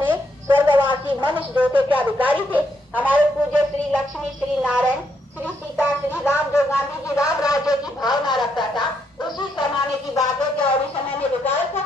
में स्वर्गवासी मनुष्य जो थे क्या भिखारी थे? हमारे पूज्य श्री लक्ष्मी, श्री नारायण, श्री सीता, श्री राम, जो गांधी जी राम राज्य की भावना रखता था, उसी जमाने की बात है। क्या उसी समय में विकार था?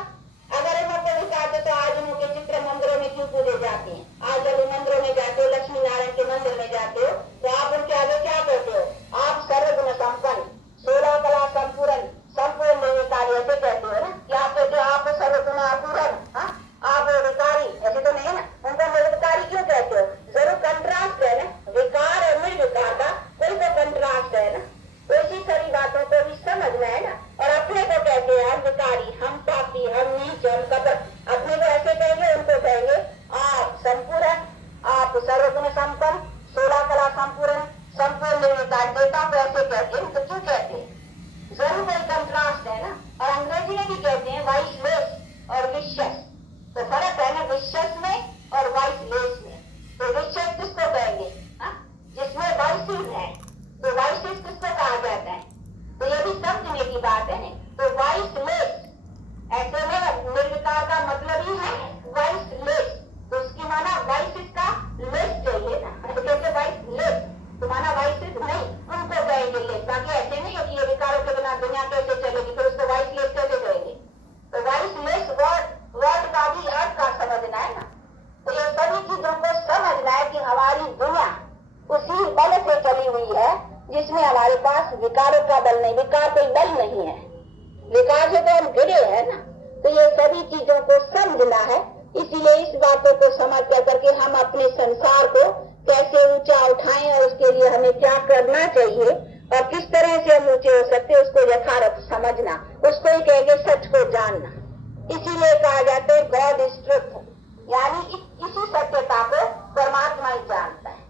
अगर उनको विकार थे तो आज उनके चित्र मंदिरों में क्यों पूजे जाते हैं? आज जब मंदिरों में जाते हो, लक्ष्मी नारायण के मंदिर में जाते हो, तो आप उनके आगे क्या कहते हो? आप सर्वगुण संपन्न, 16 कला संपूर्ण, संपूर्ण निर्विकारी, ऐसे कहते हो ना? क्या कहते हो? आप सर्वगुण अपूर्ण, आप विकारी, ऐसे तो नहीं ना? उनको निर्विकारी क्यों कहते हो? जरूर कंट्रास्ट है ना, विकार और निर्विकार का कोई तो कंट्रास्ट है ना। तो इसी सारी बातों को भी समझना है ना। और अपने को कहते हैं विकारी, हम पापी, हम नीच, हम कपट। अपने को ऐसे कहेंगे, उनको कहेंगे आप संपूर्ण, आप सर्वगुण संपन्न, 16 कला संपूर्ण, संपूर्ण निर्विकार। देवता को ऐसे कहते हैं, तो क्यों कहते हैं? जरूर कोई कंट्रास्ट है ना। और अंग्रेजी में भी कहते हैं वाइसलेस और विशेष। तो फर्क है ना विशेष में और वाइसलेस में। तो विशेष किसको कहेंगे? जिसमें वाइसिस है। तो वाइसिस किसको कहा जाता है? तो ये भी समझने की बात है। तो वाइसलेस, ऐसे में निर्विकार का मतलब ही है वाइसलेस। तो उसकी माना वाइसिस का लेस चाहिए ना। तो कैसे वाइसलेस? तो माना वाइसिस नहीं, उनको कहेंगे लेस। बाकी ऐसे नहीं है कि ये विकारों के बिना दुनिया कैसे चलेगी, तो उसको वाइसलेस कैसे कहेंगे? तो वाइसलेस वर्ड का भी अर्थ का समझना है ना। तो ये सभी चीजों को समझना है कि हमारी दुनिया उसी बल से चली हुई है जिसमें हमारे पास विकारों का बल नहीं। विकार कोई बल नहीं है, विकार से तो हम घिरे हैं ना। तो ये सभी चीजों को समझना है। इसीलिए इस बातों को समझ करके हम अपने संसार को कैसे ऊंचा उठाएं और उसके लिए हमें क्या करना चाहिए और किस तरह से हम ऊंचे हो सकते हैं, उसको यथार्थ समझना, उसको ही कहेंगे सच को जानना। इसीलिए कहा जाता है गॉड इज ट्रुथ, यानी इसी सत्यता को परमात्मा ही जानता है।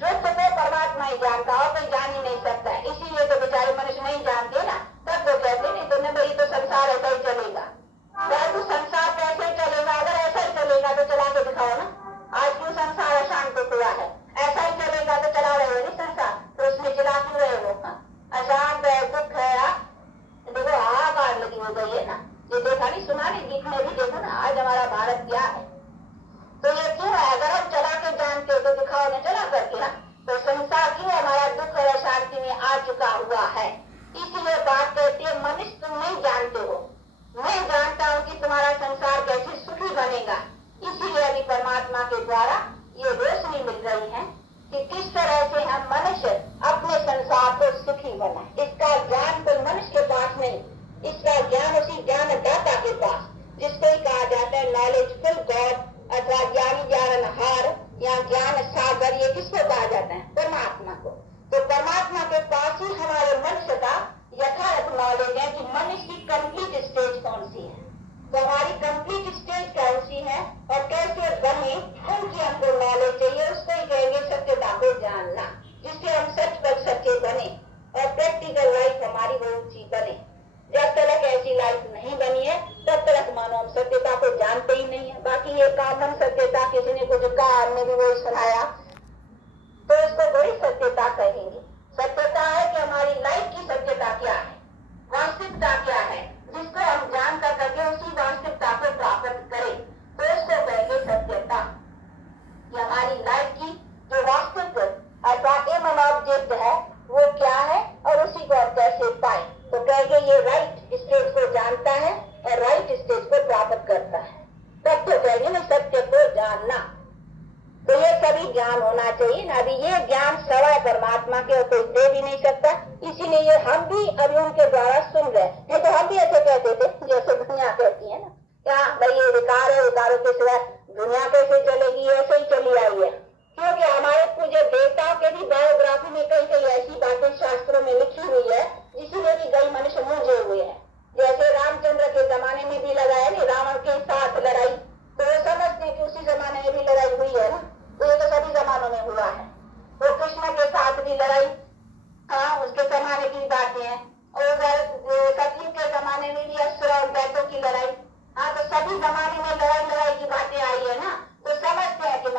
ट्रुथ को परमात्मा ही जानता है, कोई जान ही नहीं सकता है। इसीलिए तो बेचारे मनुष्य नहीं जानते ना, तब तो कहते नहीं तो भाई तो संसार ऐसा ही चलेगा। तो संसार कैसे चलेगा? अगर ऐसा ही चलेगा तो चला के दिखाओ ना। आज क्यों संसार अशांत हुआ है? ऐसा ही चलेगा तो चला रहे हो नहीं संसार, तो उसमें चला क्यों रहे हो? अशांत है, दुख है। देखो हाहाकार लगी हो गई है ना। ये देखा नहीं, सुना नहीं, गीत में भी देखो ना आज हमारा भारत क्या है। तो ये क्यों है? अगर हम चला के जानते हो तो दिखाओ ना चला करके ना। तो संसार क्यों हमारा दुख और अशांति में आ चुका हुआ है? इसलिए बात कहती है मनुष्य तुम नहीं जानते हो, मैं जानता हूँ कि तुम्हारा संसार कैसे सुखी बनेगा। इसीलिए अभी परमात्मा के द्वारा ये रोशनी मिल रही है कि किस तरह से हम मनुष्य अपने संसार को सुखी बनाए। इसका ज्ञान कोई मनुष्य के पास नहीं, इसका ज्ञान उसी ज्ञानदाता के पास, जिसको ही कहा जाता है नॉलेजफुल गॉड अथवा ज्ञानी ज्ञानहार या ज्ञान सागर। ये किसको कहा जाता है? परमात्मा को। तो परमात्मा के पास ही हमारे मनुष्य का यथार्थ नॉलेज है कि मनुष्य की कंप्लीट स्टेज कौन सी है। तो हमारी कंप्लीट स्टेज कौन सी है और कैसे बने, उनकी हमको नॉलेज चाहिए। उसको ही कहेंगे सत्यता को जानना, जिससे हम सच पर सच्चे बने और प्रैक्टिकल लाइफ हमारी वो ऊंची बने। जब तक ऐसी लाइफ नहीं बनी है तब तक मानो हम सत्यता को जानते ही नहीं है। बाकी ये कॉमन सत्यता किसी ने कुछ कहा, हमने भी वही सुनाया, तो इसको बड़ी सत्यता कहेंगे। सत्यता है कि हमारी लाइफ की सत्यता क्या है, वास्तविकता क्या है, जिसको हम जान कर करके उसी वास्तविकता को प्राप्त करें, तो इसको कहेंगे सत्यता। कि हमारी लाइफ की जो वास्तविक अर्थात एम ऑब्जेक्ट है वो क्या है और उसी को हम कैसे पाए। तो कहेंगे ये राइट स्टेज को जानता है और राइट स्टेज को प्राप्त करता है, तब तो कहेंगे ना सत्य को जानना। तो ये सभी ज्ञान होना चाहिए ना। अभी ये ज्ञान सवा परमात्मा के और कोई दे भी नहीं सकता। इसीलिए ये हम भी अभी उनके द्वारा सुन रहे हैं। नहीं तो हम भी ऐसे कहते थे जैसे दुनिया कहती है ना, क्या भाई ये विकार है, विकारों के सिवा दुनिया कैसे चलेगी, ऐसे ही चली आई है। क्योंकि हमारे पूज्य देवताओं के भी बायोग्राफी में कई कई ऐसी बातें शास्त्रों में लिखी हुई है जिसमें भी कई मनुष्य मूझे हुए हैं। जैसे रामचंद्र के जमाने में भी लड़ाई नहीं, रावण के साथ लड़ाई, तो वो समझते कि उसी जमाने में भी लड़ाई हुई है ना। तो ये तो सभी जमानों में हुआ है। तो कृष्ण के साथ भी लड़ाई, हाँ उसके जमाने की बातें हैं। और सतयुग के जमाने में भी असुर और दैत्यों की लड़ाई, हाँ तो सभी जमाने में लड़ाई की बातें आई है ना। तो समझते हैं कि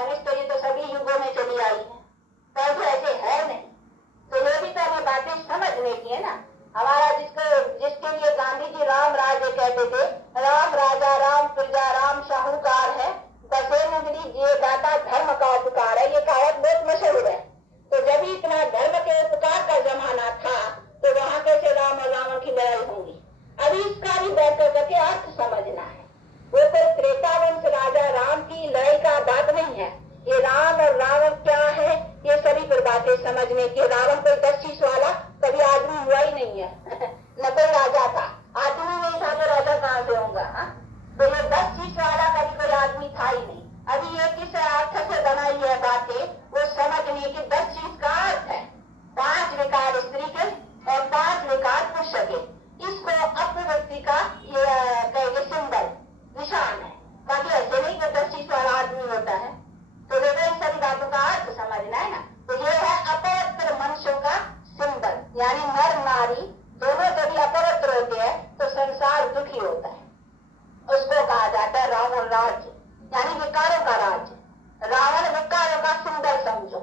कीजिए दाता धर्म का उपकार है, ये कहावत बहुत मशहूर है। तो जब भी इतना धर्म के उपकार का जमाना था तो वहां कैसे राम और रावण की लड़ाई होंगी। अभी इसका भी बैठ करके अर्थ समझना है। वो कोई त्रेता वंश राजा राम की लड़ाई का बात नहीं है। ये राम और रावण क्या है ये सभी पर बातें समझने की। रावण कोई 10 शीश वाला कभी आदमी हुआ ही नहीं है न कोई राजा था, आदमी नहीं था तो राजा कहाँ से होगा। तो ये 10 शीश वाला कभी कोई आदमी था ही नहीं। अभी ये किस अर्थ से बनाई है बातें वो समझने की। 10 शीश का अर्थ है 5 विकार स्त्री के और 5 विकार पुरुष के। इसको अपने व्यक्ति का ये कहेंगे सिंबल निशान है। बाकी ऐसे नहीं कि 10 शीश वाला आदमी होता है। तो देखो इन सभी बातों का अर्थ समझना है ना। तो ये है अपवित्र मनुष्यों का सिंबल, यानी नर नारी दोनों जब अपवित्र होते हैं तो संसार दुखी होता है। उसको कहा जाता है रावण राज्य, यानी विकारों का राज्य। रावण विकारों का सिंबल समझो।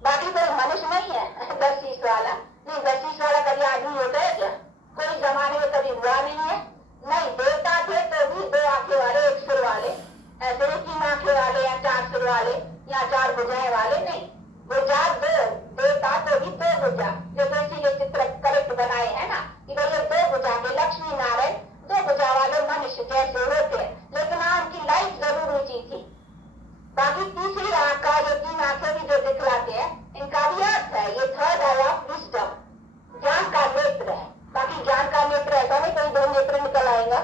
बाकी कोई मनुष्य नहीं है 10 शीश वाला। नहीं 10 शीश वाला कभी आदमी होता है क्या? कोई जमाने में कभी हुआ नहीं है। नहीं देवता थे तो भी 2 आंखें वाले 1 सिर वाले, ऐसे 3 आंखें वाले या 4 सिर वाले या 4 भुजाएं वाले नहीं। भुजा 2 देवता तो भी 2 भुजा, जो तो इसीलिए चित्र करेक्ट बनाए है ना कि भाई ये 2 भुजा के लक्ष्मी नारायण 2 भुजा वाले मनुष्य जैसे होते हैं। लेकिन उनकी लाइफ जरूर ऊंची थी। बाकी तीसरी आंख का ये 3 आंखें भी जो दिखलाते हैं इनका भी अर्थ है ये थर्ड आई ऑफ विजडम, ज्ञान का नेत्र है। बाकी ज्ञान का नेत्र ऐसा नहीं कोई 2 नेत्र निकल आएगा,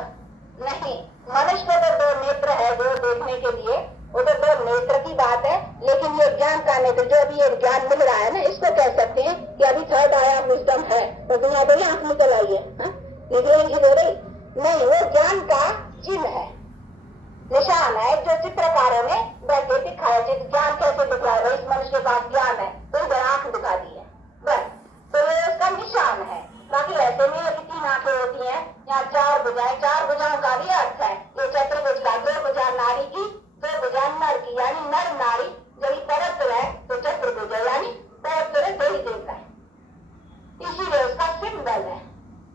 नहीं। मनुष्य को तो 2 नेत्र है जो देखने के लिए, वो तो 2 नेत्र की बात है। लेकिन ये ज्ञान का नेत्र जो अभी ये ज्ञान मिल रहा है ना, इसको कह सकते हैं कि अभी थर्ड आई ऑफ विजडम है। तो दुनिया बोली आंख निकल आई है नहीं, वो ज्ञान का चिन्ह है, निशान है जो चित्रकारों ने बैठे दिखाया। ज्ञान कैसे दिखाया? इस मनुष्य के पास ज्ञान है तो इधर आंख दिखा दी है बस, तो ये उसका निशान है। बाकी ऐसे नहीं है कि 3 आंखें होती हैं या 4 भुजाएं। 4 भुजाओं का भी अर्थ है ये चतुर्भुज का, 2 भुजा नारी की 2 भुजा नर की, यानी नर नारी जब पवित्र है तो चतुर्भुज है, यानी पवित्र देवी देवता है। इसीलिए उसका सिंबल है।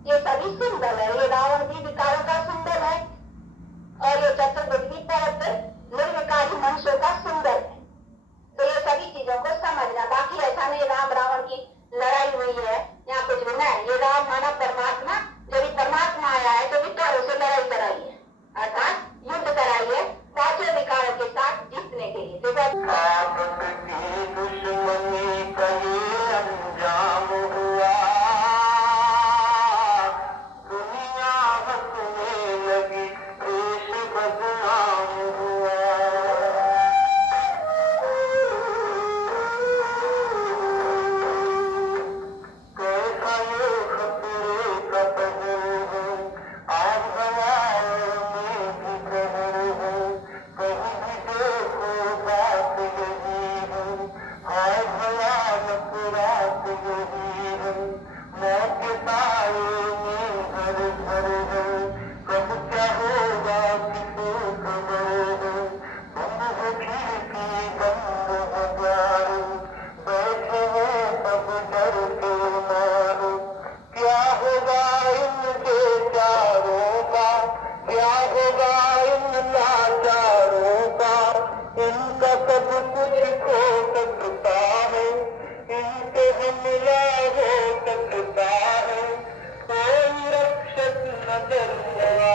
ये सभी सिंबल है। ये रावण भी विकारों का सिंबल है और ये चतुर्भुज भी पवित्र निर्विकारी मनुष्यों का सिंबल है। तो ये सभी चीजों को समझना। बाकी ऐसा नहीं राम रावण की लड़ाई हुई है या कुछ भी नहीं। ये राम माना परमात्मा, जब परमात्मा आया है तो विकारों से लड़ाई कराई है, अर्थात युद्ध कराई है 5 विकारों के साथ जीतने के लिए। नजर